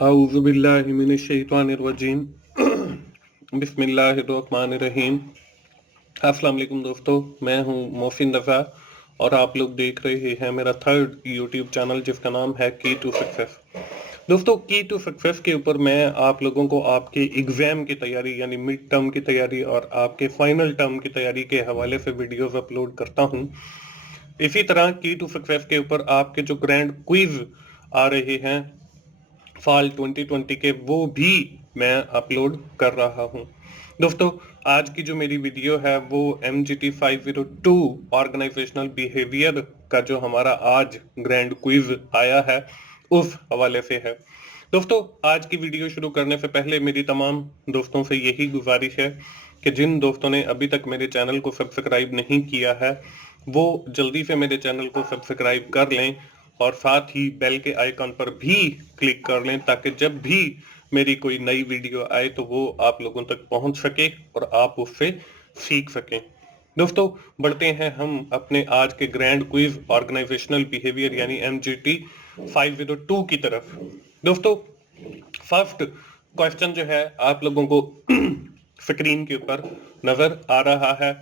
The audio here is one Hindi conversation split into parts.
आऊज़ुबिल्लाहिमिनश्शैतानिर्रजीम बिस्मिल्लाहिर्रहमानिर्रहीम। अस्सलाम वालेकुम दोस्तों, मैं हूं मोहसिन रज़ा और आप लोग देख रहे हैं मेरा थर्ड यूट्यूब चैनल जिसका नाम है की टू सक्सेस। दोस्तों, की टू सक्सेस के ऊपर मैं आप लोगों को आपके एग्ज़ाम की तैयारी यानी मिड टर्म की तैयारी और आपके फाइनल टर्म की तैयारी के हवाले से वीडियोस अपलोड करता हूं। इसी तरह की टू सक्सेस के ऊपर आपके जो ग्रैंड क्विज आ रहे हैं फॉल 2020 के, वो भी मैं अपलोड कर रहा हूं। दोस्तों, आज की जो मेरी वीडियो है वो MGT 502 ऑर्गेनाइजेशनल बिहेवियर का जो हमारा आज ग्रैंड क्विज आया है उस हवाले से है। दोस्तों, आज की वीडियो शुरू करने से पहले मेरी तमाम दोस्तों से यही गुजारिश है कि जिन दोस्तों ने अभी तक मेरे चैनल को सब्सक्राइब नहीं किया है वो जल्दी से मेरे चैनल को सब्सक्राइब कर लें और साथ ही बेल के आइकन पर भी क्लिक कर लें ताकि जब भी मेरी कोई नई वीडियो आए तो वो आप लोगों तक पहुंच सके और आप उससे सीख सकें। दोस्तों, बढ़ते हैं हम अपने आज के ग्रैंड क्विज ऑर्गेनाइजेशनल बिहेवियर यानी MGT 502 की तरफ। दोस्तों, फर्स्ट क्वेश्चन जो है आप लोगों को स्क्रीन के ऊपर नजर आ रहा है।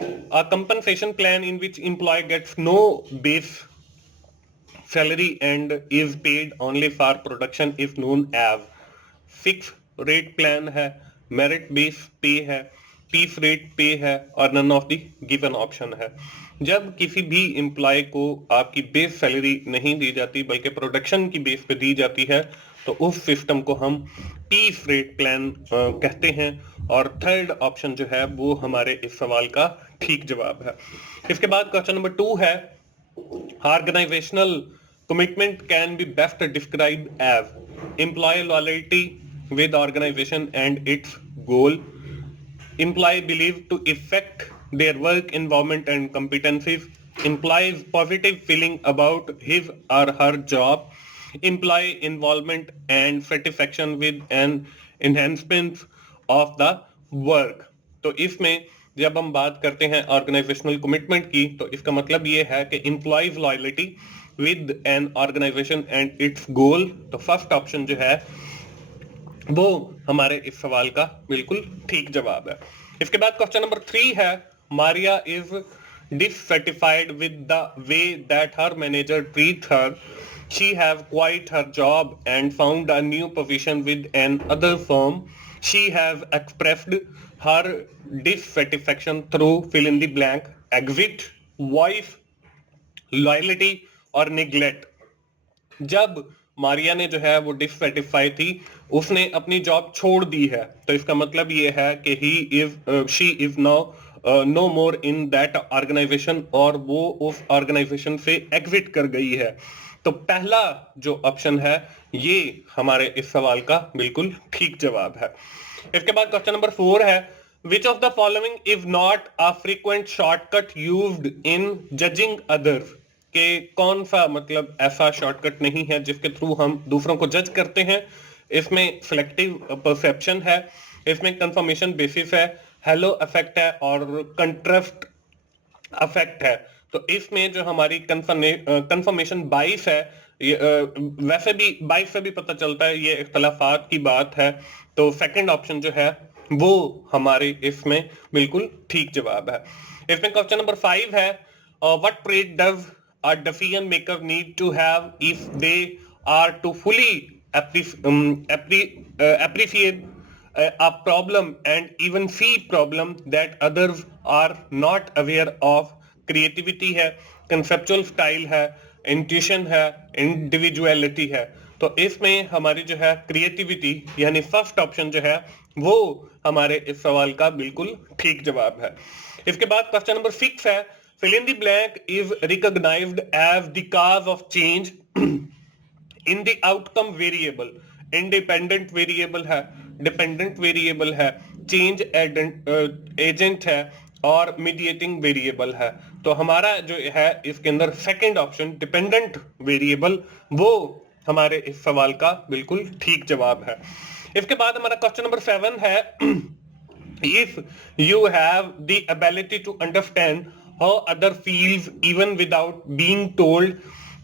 A compensation plan in which employee gets no base salary and is paid only for production is known as fix rate plan है, मेरिट बेस पे है, पीस रेट पे है और none of the given option है। जब किसी भी एम्प्लॉय को आपकी बेस सैलरी नहीं दी जाती बल्कि प्रोडक्शन की बेस पे दी जाती है तो उस सिस्टम को हम पीस रेट प्लान कहते हैं और थर्ड ऑप्शन जो है वो हमारे इस सवाल का ठीक जवाब है। इसके बाद क्वेश्चन नंबर 2 है, organizational commitment can be best described as employee loyalty with organization and its goal, employee belief to affect their work environment and competencies, employees positive feeling about his or her job, employee involvement and satisfaction with an enhancement of the work। तो इसमें जब हम बात करते हैं ऑर्गेनाइजेशनल कमिटमेंट की तो इसका मतलब ये है कि employees loyalty with an organization and its goal. तो फर्स्ट ऑप्शन जो है वो हमारे इस सवाल का बिल्कुल ठीक जवाब है। इसके बाद क्वेश्चन नंबर 3 है, Maria is dissatisfied with the way that her manager treats her. She have quit her job and found a new position with another firm. She has expressed her dissatisfaction through fill in the blank, exit, voice, loyalty और neglect। जब मारिया ने जो है वो डिससेटिस्फाई थी, उसने अपनी जॉब छोड़ दी है तो इसका मतलब ये है कि she is now no more in that organisation और वो उस ऑर्गेनाइजेशन से एग्जिट कर गई है। तो पहला जो ऑप्शन है ये हमारे इस सवाल का बिल्कुल ठीक जवाब है। इसके बाद क्वेश्चन नंबर 4 है, which of the following is not a frequent shortcut used in judging others. कि कौन सा मतलब ऐसा शॉर्टकट नहीं है जिसके थ्रू हम दूसरों को जज करते हैं। इसमें सिलेक्टिव परसेप्शन है, इसमें कंफर्मेशन बेसिस है, हेलो इफेक्ट है और कंट्रास्ट अफेक्ट है। तो इसमें जो हमारी कंफर्मेशन बाइस है, वैसे भी बाइस से भी पता चलता है ये इख्तलाफात की बात है। तो सेकंड ऑप्शन जो है वो हमारे इसमें बिल्कुल ठीक जवाब है। इसमें क्वेश्चन नंबर 5 है, what trait does a decision maker need to have if they are to fully appreciate a problem and even see problem that others are not aware of। creativity है, conceptual style है, intuition है, individuality है। तो इसमें हमारी जो है क्रिएटिविटी यानी फर्स्ट ऑप्शन जो है वो हमारे इस सवाल का बिल्कुल ठीक जवाब है। इसके बाद क्वेश्चन नंबर 6 है, fill in the blank is recognized as the cause of change in the outcome variable। Independent variable है, डिपेंडेंट वेरिएबल है, चेंज एजेंट है और मीडिएटिंग वेरिएबल है। तो हमारा जो है इसके अंदर सेकंड ऑप्शन डिपेंडेंट वेरिएबल वो हमारे इस सवाल का बिल्कुल ठीक जवाब है। इसके बाद हमारा क्वेश्चन नंबर 7 है, if you have the ability to understand how other feels even without being told,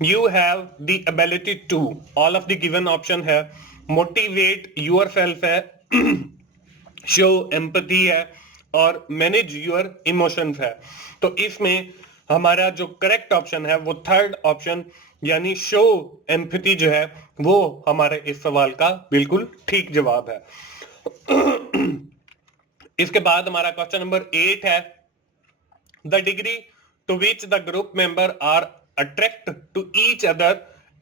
you have the ability to। all of the given option है, मोटिवेट योरसेल्फ है, शो एम्पैथी है और मैनेज योर इमोशंस है। तो इसमें हमारा जो करेक्ट ऑप्शन है वो थर्ड ऑप्शन यानी शो एम्पैथी जो है वो हमारे इस सवाल का बिल्कुल ठीक जवाब है। इसके बाद हमारा क्वेश्चन नंबर 8 है, the degree to which the group member are attract to each other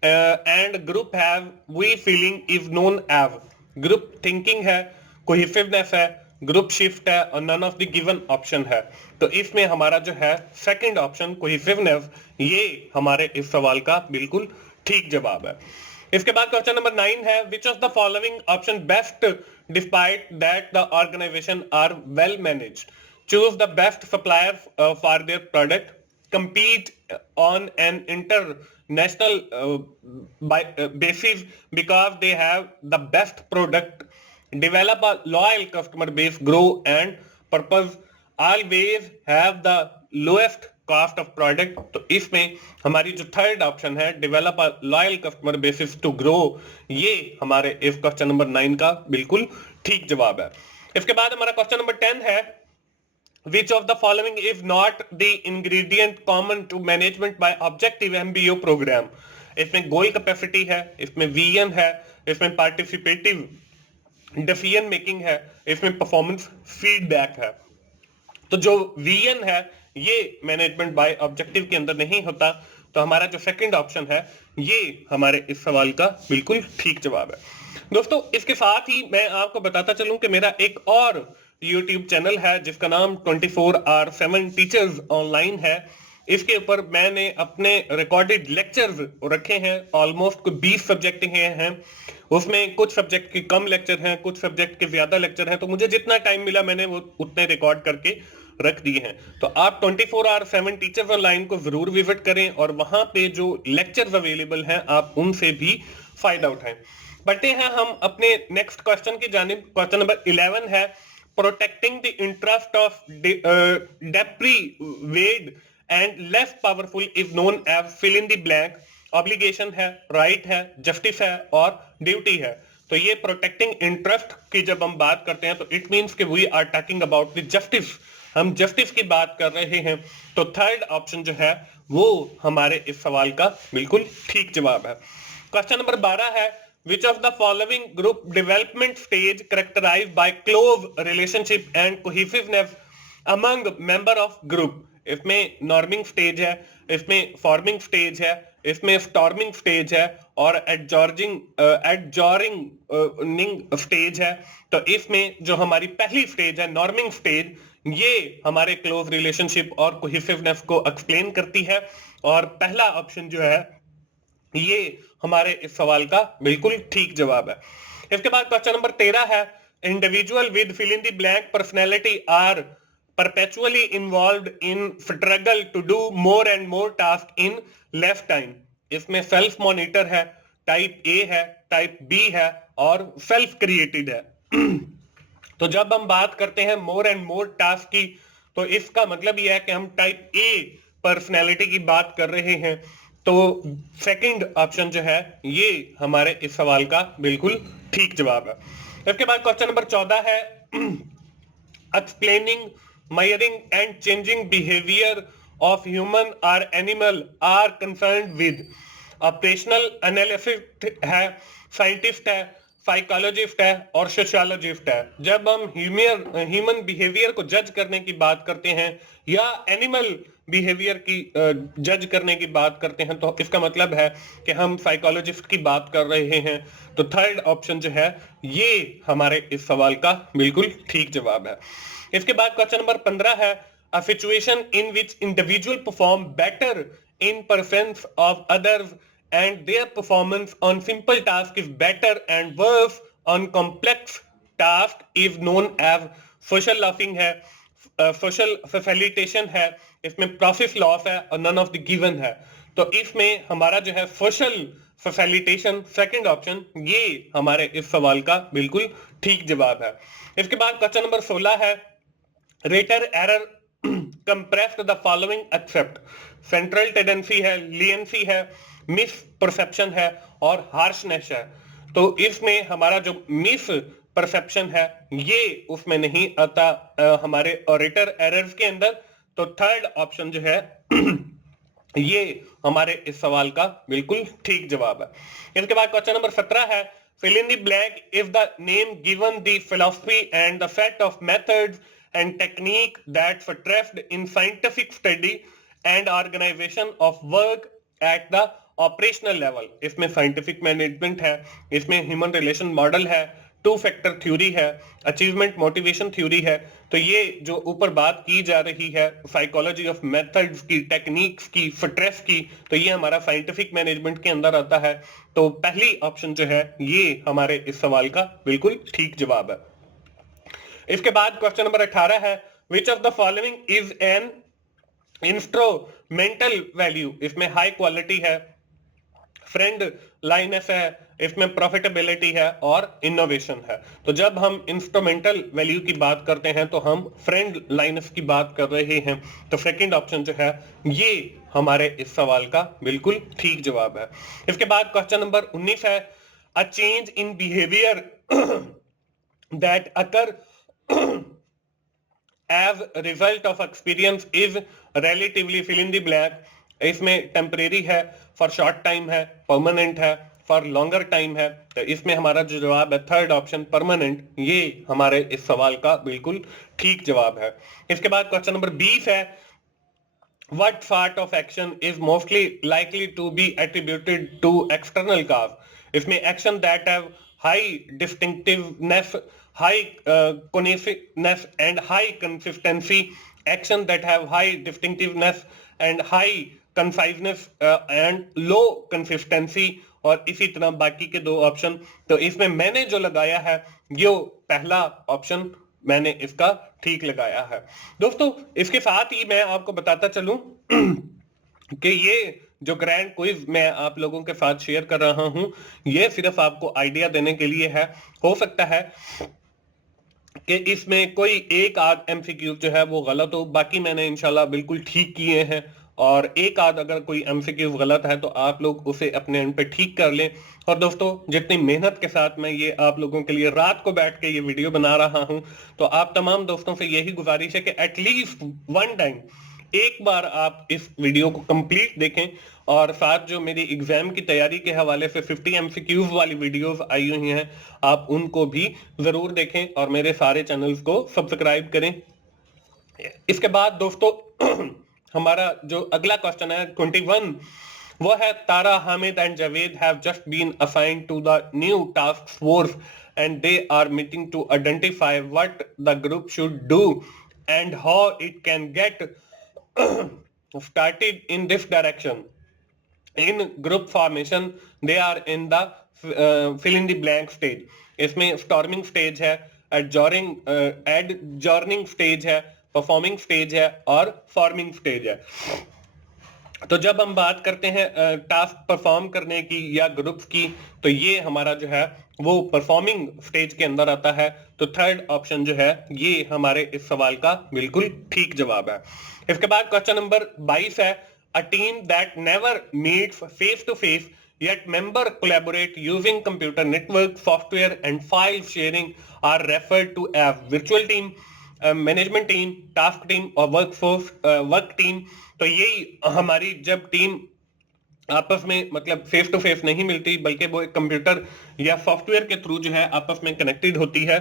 and group have we feeling is known as. Group thinking है, कोहेसिवनेस है, ग्रुप शिफ्ट है और none of the given option है। तो इसमें हमारा जो है सेकंड ऑप्शन कोहेसिवनेस, ये हमारे इस सवाल का बिल्कुल ठीक जवाब है। इसके बाद क्वेश्चन नंबर 9 है, which of the following option best despite that the organisation are well managed. Choose the best supplier for their product, compete on an international basis because they have the best product, develop a loyal customer base, grow and purpose, always have the lowest cost of product. तो इसमें हमारी जो थर्ड ऑप्शन है develop a loyal customer basis to grow, ये हमारे इस क्वेश्चन नंबर 9 का बिल्कुल ठीक जवाब है। इसके बाद हमारा क्वेश्चन नंबर 10 है, which of the following is not the ingredient common to management by objective MBO program। इसमें गोल कैपेसिटी है, इसमें विजन है, इसमें पार्टिसिपेटिव डिसीजन मेकिंग है, इसमें परफॉर्मेंस फीडबैक है। तो जो विजन है ये मैनेजमेंट बाय ऑब्जेक्टिव के अंदर नहीं होता। तो हमारा जो सेकंड ऑप्शन है ये हमारे इस सवाल का बिल्कुल ठीक जवाब है। दोस्तों इसके साथ ही मैं आपको बताता चलूं कि मेरा एक और YouTube चैनल है जिसका नाम 24/7 टीचर्स ऑनलाइन है। इसके ऊपर मैंने अपने रिकॉर्डेड लेक्चर्स रखे हैं, ऑलमोस्ट कोई 20 सब्जेक्ट के हैं। उसमें कुछ सब्जेक्ट के कम लेक्चर हैं, कुछ सब्जेक्ट के ज्यादा लेक्चर हैं। तो मुझे जितना टाइम मिला मैंने वो उतने रिकॉर्ड करके रख दिए हैं। तो आप 24/7 टीचर्स ऑनलाइन को जरूर विजिट करें और वहां पे जो लेक्चर्स अवेलेबल हैं आप उनसे भी फायदा उठाएं। बढ़ते हैं हम अपने नेक्स्ट क्वेश्चन की जानिब। क्वेश्चन नंबर 11 है, protecting the interest of deprived and less powerful is known as fill in the blank। Obligation है, राइट है, जस्टिस है और ड्यूटी है। तो ये प्रोटेक्टिंग इंटरेस्ट की जब हम बात करते हैं तो इट मींस कि we are talking about the justice, हम जस्टिस की बात कर रहे हैं। तो थर्ड ऑप्शन जो है वो हमारे इस सवाल का बिल्कुल ठीक जवाब है। क्वेश्चन नंबर 12 है, which of the following group development stage characterized by close relationship and cohesiveness among member of group। इसमें नॉर्मिंग स्टेज है, इसमें फॉर्मिंग स्टेज है, इसमें स्टॉर्मिंग स्टेज है और एडजॉर्निंग स्टेज है। तो इसमें जो हमारी पहली स्टेज है नॉर्मिंग स्टेज, ये हमारे क्लोज रिलेशनशिप और कोहेसिवनेस को एक्सप्लेन करती है और पहला ऑप्शन जो है ये हमारे इस सवाल का बिल्कुल ठीक जवाब है। इसके बाद क्वेश्चन नंबर 13 है, individual with fill in the blank personality are perpetually involved in struggle to do more and more task in less time. इसमें सेल्फ मॉनिटर है, टाइप ए है, टाइप बी है और सेल्फ क्रिएटेड है। तो जब हम बात करते हैं मोर एंड मोर टास्क की तो इसका मतलब यह है कि हम टाइप ए पर्सनैलिटी की बात कर रहे हैं। तो सेकंड ऑप्शन जो है ये हमारे इस सवाल का बिल्कुल ठीक जवाब है। इसके बाद क्वेश्चन नंबर 14 है, explaining measuring and changing behavior of human or animal are concerned with। Operational analysis है, साइंटिस्ट है, साइकोलॉजिस्ट है और सोशियोलॉजिस्ट है। जब हम ह्यूमन बिहेवियर को जज करने की बात करते हैं या एनिमल बिहेवियर की जज करने की बात करते हैं तो इसका मतलब है कि हम साइकोलॉजिस्ट की बात कर रहे हैं। तो थर्ड ऑप्शन जो है ये हमारे इस सवाल का बिल्कुल ठीक जवाब है। इसके बाद क्वेश्चन नंबर 15 है, a situation in which individual perform better in presence of others and their performance on simple task is better and worse on complex task is known as social laughing है, social facilitation है, इसमें process loss है और none of the given है। तो इसमें हमारा जो है social facilitation सेकंड ऑप्शन ये हमारे इस सवाल का बिल्कुल ठीक जवाब है। इसके बाद क्वेश्चन नंबर 16 है, rater error compressed the following except. Central tendency है, लियंसी है, मिस परसेप्शन है और हार्शनेस है। तो इसमें हमारा जो मिस परसेप्शन है ये उसमें नहीं आता हमारे ऑरेटर एरर्स के अंदर। तो थर्ड ऑप्शन जो है ये हमारे इस सवाल का बिल्कुल ठीक जवाब है। इसके बाद क्वेश्चन नंबर 17 है, fill in the blank if the name given the philosophy and the set of methods and technique that stressed in scientific study and organization of work at the operational level. इसमें साइंटिफिक मैनेजमेंट है, इसमें ह्यूमन रिलेशन मॉडल है, टू फैक्टर थ्योरी है, अचीवमेंट मोटिवेशन थ्योरी है। तो ये जो ऊपर बात की जा रही है साइकोलॉजी ऑफ मेथड्स की, टेक्निक्स की, स्ट्रेस की, तो ये हमारा साइंटिफिक मैनेजमेंट के अंदर आता है। तो पहली ऑप्शन जो है ये हमारे इस सवाल का बिल्कुल ठीक जवाब है। इसके बाद क्वेश्चन नंबर 18 है, which of the following is an instrumental value. इसमें हाई क्वालिटी है, फ्रेंड लाइनेस है, इसमें प्रॉफिटेबिलिटी है और इनोवेशन है। तो जब हम इंस्ट्रूमेंटल वैल्यू की बात करते हैं तो हम फ्रेंड लाइनेस की बात कर रहे हैं। तो सेकंड ऑप्शन जो है ये हमारे इस सवाल का बिल्कुल ठीक जवाब है। इसके बाद क्वेश्चन नंबर 19 है, a change in behaviour that occur as a result of experience is relatively fill in the blank। इसमें टेम्परेरी है, फॉर शॉर्ट टाइम है, परमानेंट है, फॉर लॉन्गर टाइम है। तो इसमें हमारा जो जवाब है थर्ड ऑप्शन परमानेंट, ये हमारे इस सवाल का बिल्कुल ठीक जवाब है। इसके बाद क्वेश्चन नंबर 20 है, what part of action is mostly likely to be attributed to external cause। इसमें action that have high distinctiveness, high connectiveness and high consistency, action that have high distinctiveness and high conciseness and low consistency, और इसी तरह बाकी के दो ऑप्शन। तो इसमें मैंने जो लगाया है ये पहला ऑप्शन मैंने इसका ठीक लगाया है। दोस्तों इसके साथ ही मैं आपको बताता चलूं कि ये जो ग्रैंड क्विज मैं आप लोगों के साथ शेयर कर रहा हूं ये सिर्फ आपको आइडिया देने के लिए है। हो सकता है कि इसमें कोई एक आध एमसीक्यू जो है वो गलत हो, बाकी मैंने इंशाल्लाह बिल्कुल ठीक किए हैं। और एक आध अगर कोई एमसीक्यू गलत है तो आप लोग उसे अपने एंड पे ठीक कर लें। और दोस्तों जितनी मेहनत के साथ मैं ये आप लोगों के लिए रात को बैठ के ये वीडियो बना रहा हूं, तो आप तमाम दोस्तों से यही गुजारिश है कि एटलीस्ट वन टाइम एक बार आप इस वीडियो को कंप्लीट देखें। और साथ जो मेरी एग्जाम की तैयारी के हवाले से 50 एमसीक्यूज वाली वीडियोस आई हुई हैं, आप उनको भी जरूर देखें और मेरे सारे चैनल्स को सब्सक्राइब करें। इसके बाद दोस्तों हमारा जो अगला क्वेश्चन है 21, वो है, Tara Hamid and Javed have just been assigned to the new task force and they are meeting to identify what the group should do and how it can get started in this direction। in group formation they are in the fill in the blank stage। इसमें storming stage है, adjourning stage है, performing stage है और forming stage है। तो जब हम बात करते हैं टास्क परफॉर्म करने की या ग्रुप्स की, तो ये हमारा जो है वो परफॉर्मिंग स्टेज के अंदर आता है। तो थर्ड ऑप्शन जो है ये हमारे इस सवाल का बिल्कुल ठीक जवाब है। इसके बाद क्वेश्चन नंबर 22 है, a team that never meets face to face yet member collaborate using computer network software and file sharing are referred to as virtual team, management team, task team और वर्क टीम। तो यही हमारी जब टीम आपस में मतलब फेस टू फेस नहीं मिलती बल्कि वो एक कंप्यूटर या सॉफ्टवेयर के थ्रू जो है आपस में कनेक्टेड होती है,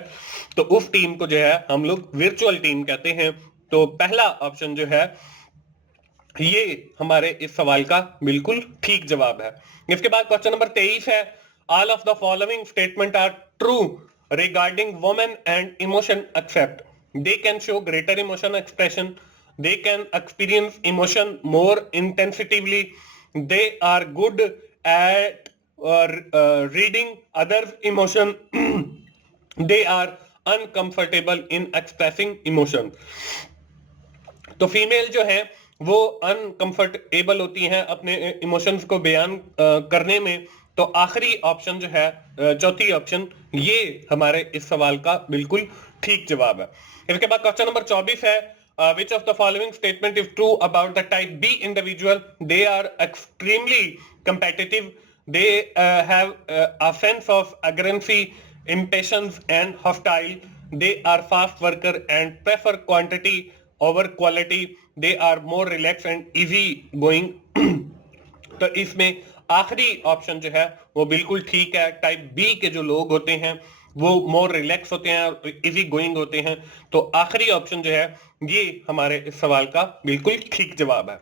तो उस टीम को जो है हम लोग वर्चुअल टीम कहते हैं। तो पहला ऑप्शन जो है ये हमारे इस सवाल का बिल्कुल ठीक जवाब है। इसके बाद क्वेश्चन नंबर 23 है, all of the following statement are true regarding women and emotion except. They can show greater emotion expression, they can experience emotion more intensively, they are good at reading others emotion, they are uncomfortable in expressing emotion। तो फीमेल जो है वो अनकंफर्टेबल होती हैं अपने इमोशंस को बयान करने में। तो आखिरी ऑप्शन जो है चौथी ऑप्शन ये हमारे इस सवाल का बिल्कुल ठीक जवाब है। इसके बाद क्वेश्चन नंबर 24 है, which of the following statement is true about the type B individual? They are extremely competitive, they have a sense of urgency, impatience and hostile. They are fast worker and prefer quantity over quality. They are more relaxed and easy going. तो इसमें आखिरी ऑप्शन जो है वो बिल्कुल ठीक है। टाइप बी के जो लोग होते हैं वो मोर रिलैक्स होते हैं और इजी गोइंग होते हैं। तो आखिरी ऑप्शन जो है ये हमारे इस सवाल का बिल्कुल ठीक जवाब है।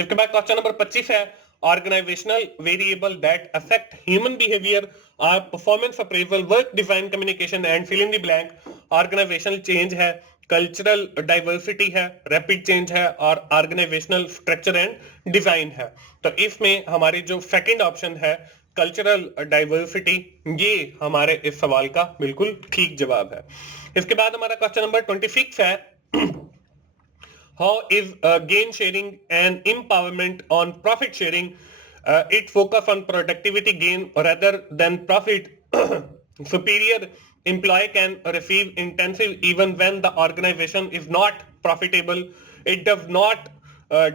इसके बाद क्वेश्चन नंबर 25 है, organizational variable that affect human behaviour are performance appraisal, work design, communication and fill in the blank. Organizational change है, कल्चरल डाइवर्सिटी है, रैपिड चेंज है और ऑर्गेनाइजेशनल स्ट्रक्चर एंड डिजाइन है। तो इसमें हमारी जो सेकंड ऑप्शन है कल्चरल डाइवर्सिटी, ये हमारे इस सवाल का बिल्कुल ठीक जवाब है। इसके बाद हमारा क्वेश्चन नंबर 26 है, how is gain sharing and empowerment on profit sharing? It focus on productivity gain rather than profit. Superior employee can receive intensive even when the organization is not profitable. It does not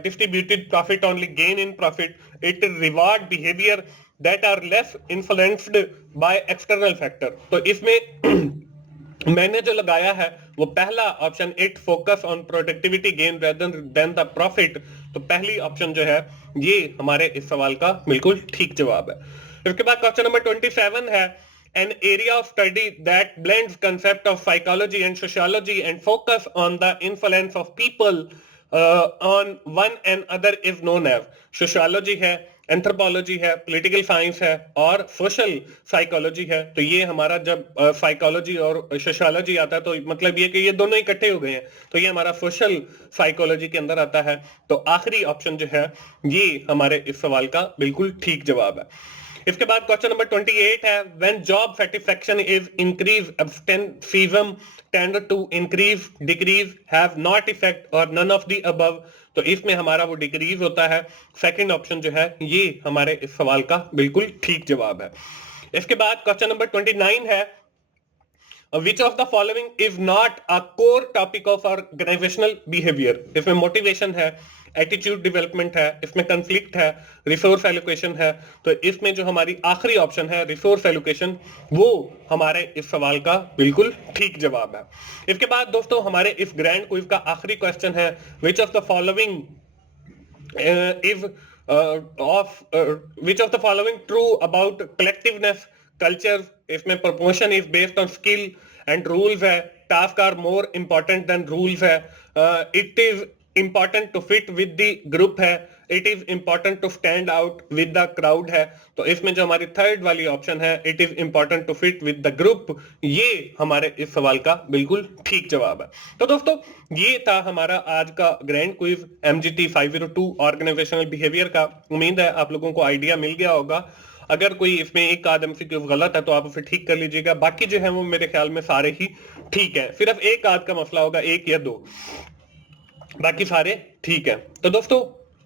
distributed profit, only gain in profit. It reward behavior that are less influenced by external factor. तो इसमें मैंने जो लगाया है वो पहला option, it focus on productivity gain rather than the profit. तो पहली ऑप्शन जो है ये हमारे इस सवाल का बिल्कुल ठीक जवाब है। इसके बाद क्वेश्चन नंबर 27 है, an area of study that blends concept of psychology and sociology and focus on the influence of people on one and other is known as। Sociology है, एंथ्रोपोलॉजी है, पॉलिटिकल साइंस है और सोशल साइकोलॉजी है। तो ये हमारा जब साइकोलॉजी और सोशियोलॉजी आता है तो मतलब ये कि ये दोनों इकट्ठे हो गए हैं, तो ये हमारा सोशल साइकोलॉजी के अंदर आता है। तो आखिरी ऑप्शन जो है ये हमारे इस सवाल का बिल्कुल ठीक जवाब है। इसके बाद क्वेश्चन नंबर 28 है, when job satisfaction is increase absenteeism tend to increase, decrease, have not effect or none of the above. तो इसमें हमारा वो डिक्रीज होता है। सेकंड ऑप्शन जो है ये हमारे इस सवाल का बिल्कुल ठीक जवाब है। इसके बाद क्वेश्चन नंबर 29 है, which of the following is not a core topic of organizational behavior? इसमें मोटिवेशन है, एटीट्यूड डेवलपमेंट है, इसमें कंफ्लिक्ट है, रिसोर्स एलोकेशन है। तो इसमें जो हमारी आखिरी ऑप्शन है रिसोर्स एलोकेशन, वो हमारे इस सवाल का बिल्कुल ठीक जवाब है। इसके बाद दोस्तों हमारे इस ग्रैंड क्विज का आखिरी क्वेश्चन है, which of the following which of the following true about collectiveness, culture? इसमें proportion is based on skill and rules है, task are more important than rules है, it is important to fit with the group है, it is important to stand out with the crowd है। तो इसमें जो हमारी थर्ड वाली ऑप्शन है it is important to fit with the group, ये हमारे इस सवाल का बिल्कुल ठीक जवाब है। तो दोस्तों ये था हमारा आज का grand quiz MGT 502 organizational behaviour का। उम्मीद है आप लोगों को आइडिया मिल गया होगा। अगर कोई इसमें एक आध MCQ गलत है तो आप उसे ठीक कर लीजिएगा, बाकी जो है वो मेरे ख्याल में सारे ही ठीक है। सिर्फ एक आध का मसला होगा, एक या दो, बाकी सारे ठीक है। तो दोस्तों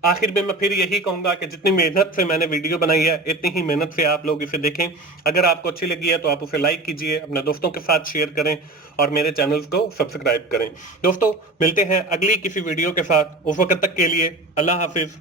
आखिर में मैं फिर यही कहूंगा कि जितनी मेहनत से मैंने वीडियो बनाई है इतनी ही मेहनत से आप लोग इसे देखें। अगर आपको अच्छी लगी है तो आप उसे लाइक कीजिए, अपने दोस्तों के साथ शेयर करें और मेरे चैनल को सब्सक्राइब करें। दोस्तों मिलते हैं अगली किसी वीडियो के साथ, उस वक्त तक के लिए अल्लाह हाफिज।